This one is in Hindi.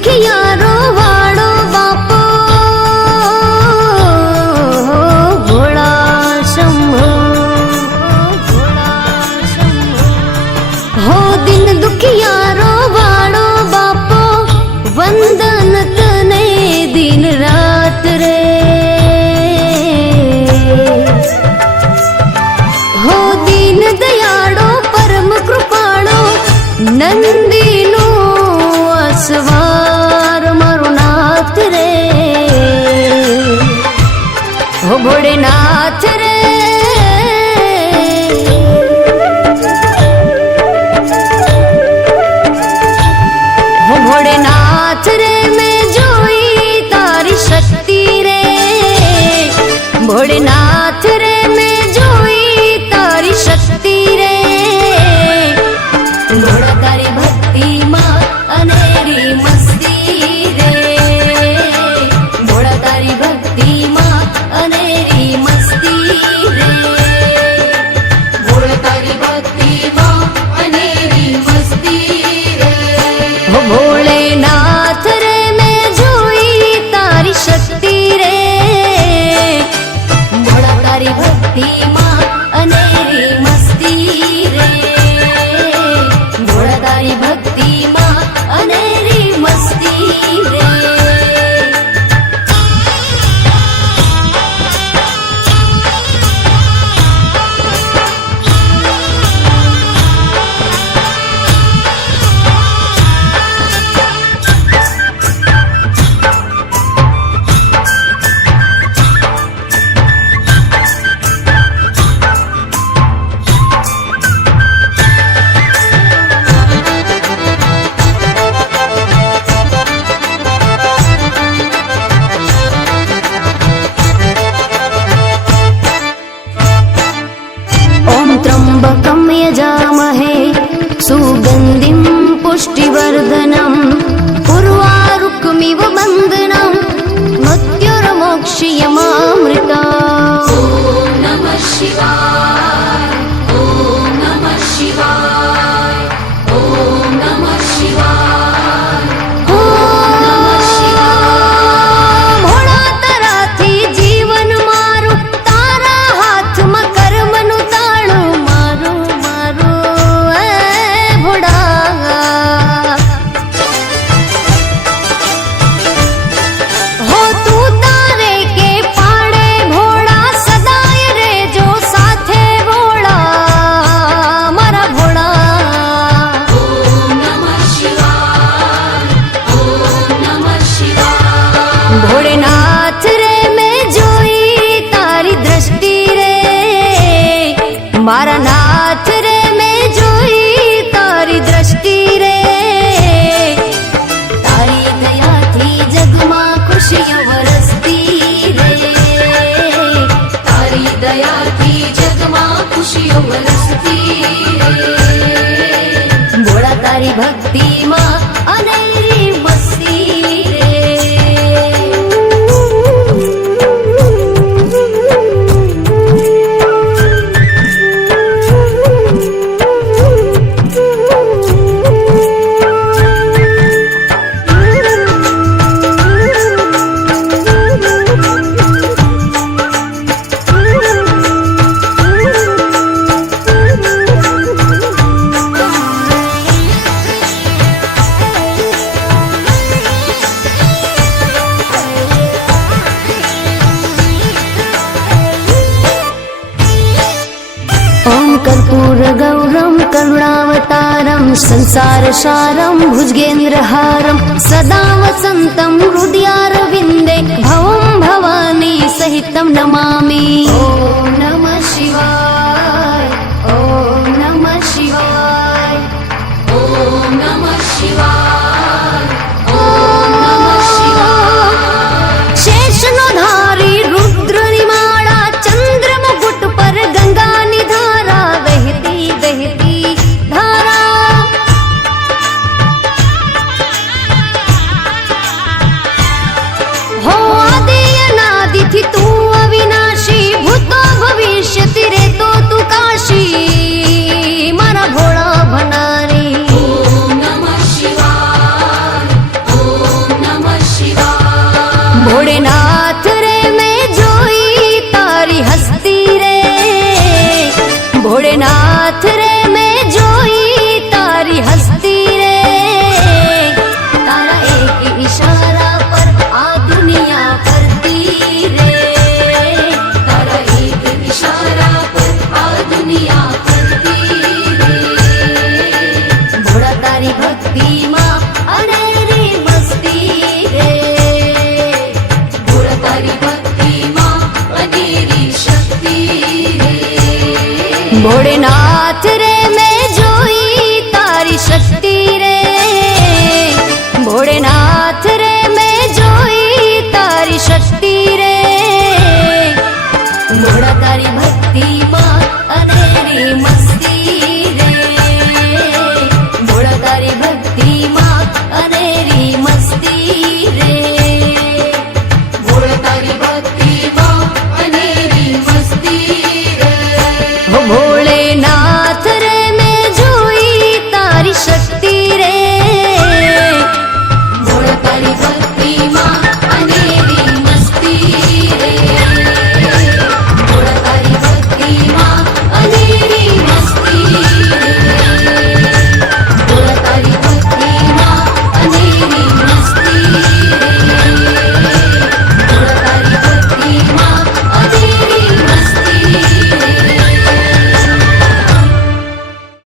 दुखियारो वाड़ो बापो भोला शंभो, हो दिन दुखियारो वाड़ो बापो वंदन तने दिन रात रे, हो दीन दयाड़ो परम कृपाड़ो नंदीनो असवार मारो नाथ रे, हो भोलेनाथ रे। हो भोलेनाथ रे मैं जोई तारी शक्ति रे, भोलेनाथ रे मैं जोई तारी शक्ति रे, भोला तारी भक्ति मां अनेरी मस्ती रे, भोला तारी भक्ति मां अनेरी मस्ती रे, भोला तारी भक्ति मां अनेरी मस्ती रे। हो भोलेनाथ रे मैं जोई तारी शक्ति रे, भोला तारी भक्ति मां अनेरी मस्ती रे, भोला तारी भक्ति मां अनेरी मस्ती रे। त्र्यंबकं यजामहे सुगंधिं पुष्टिवर्धनम् उर्वारुकमिव बन्धनं मृत्युर्मोक्षयमामृतम्। ॐ नमः शिवाय, ॐ नमः शिवाय, ॐ नमः शिवाय, ॐ नमः शिवाय। भोळा तराथी जीवन मारू तारा हाथમાં કર્મનું તાળું મારું મારું એ ભોળા। हो तू तारे के पाड़े भोळा सदाय रे जो साथे भोळा मारा भोळा। ओम नमः शिवाय, ओम नमः शिवाय। भोलेनाथ रे मैं जोई तारी दृष्टि रे, मारा नाथ रे मैं जोई तारी दृष्टि रे, तारी दया थी जगमा खुशियां वरसती रे, तारी दया थी जगमा खुशियां वरसती रे, भोला तारी भक्ति मां अनेरी मस्ती रे। कर्पूरगौरं करुणावतारं संसारसारं भुजगेन्द्रहारं सदा वसन्तं हृदयारविन्दे भवं भवानी सहितं नमामि। ॐ नमः शिवाय, ॐ नमः शिवाय, ॐ नमः शिवाय, ॐ नमः शिवाय। शेषनो धारी रुद्र निमाड़ा चंद्र मुकुट पर गंगा निधारा बहती बहती धारा। इशारा पर आ दुनिया फरती रे तारा एक इशारा पर आ दुनिया फरती रे भोळा तारी भक्ति માં અનેરી મસ્તી રે ભોળા તારી ભક્તિ માં અનેરી શક્તિ રે ભોળેનાથ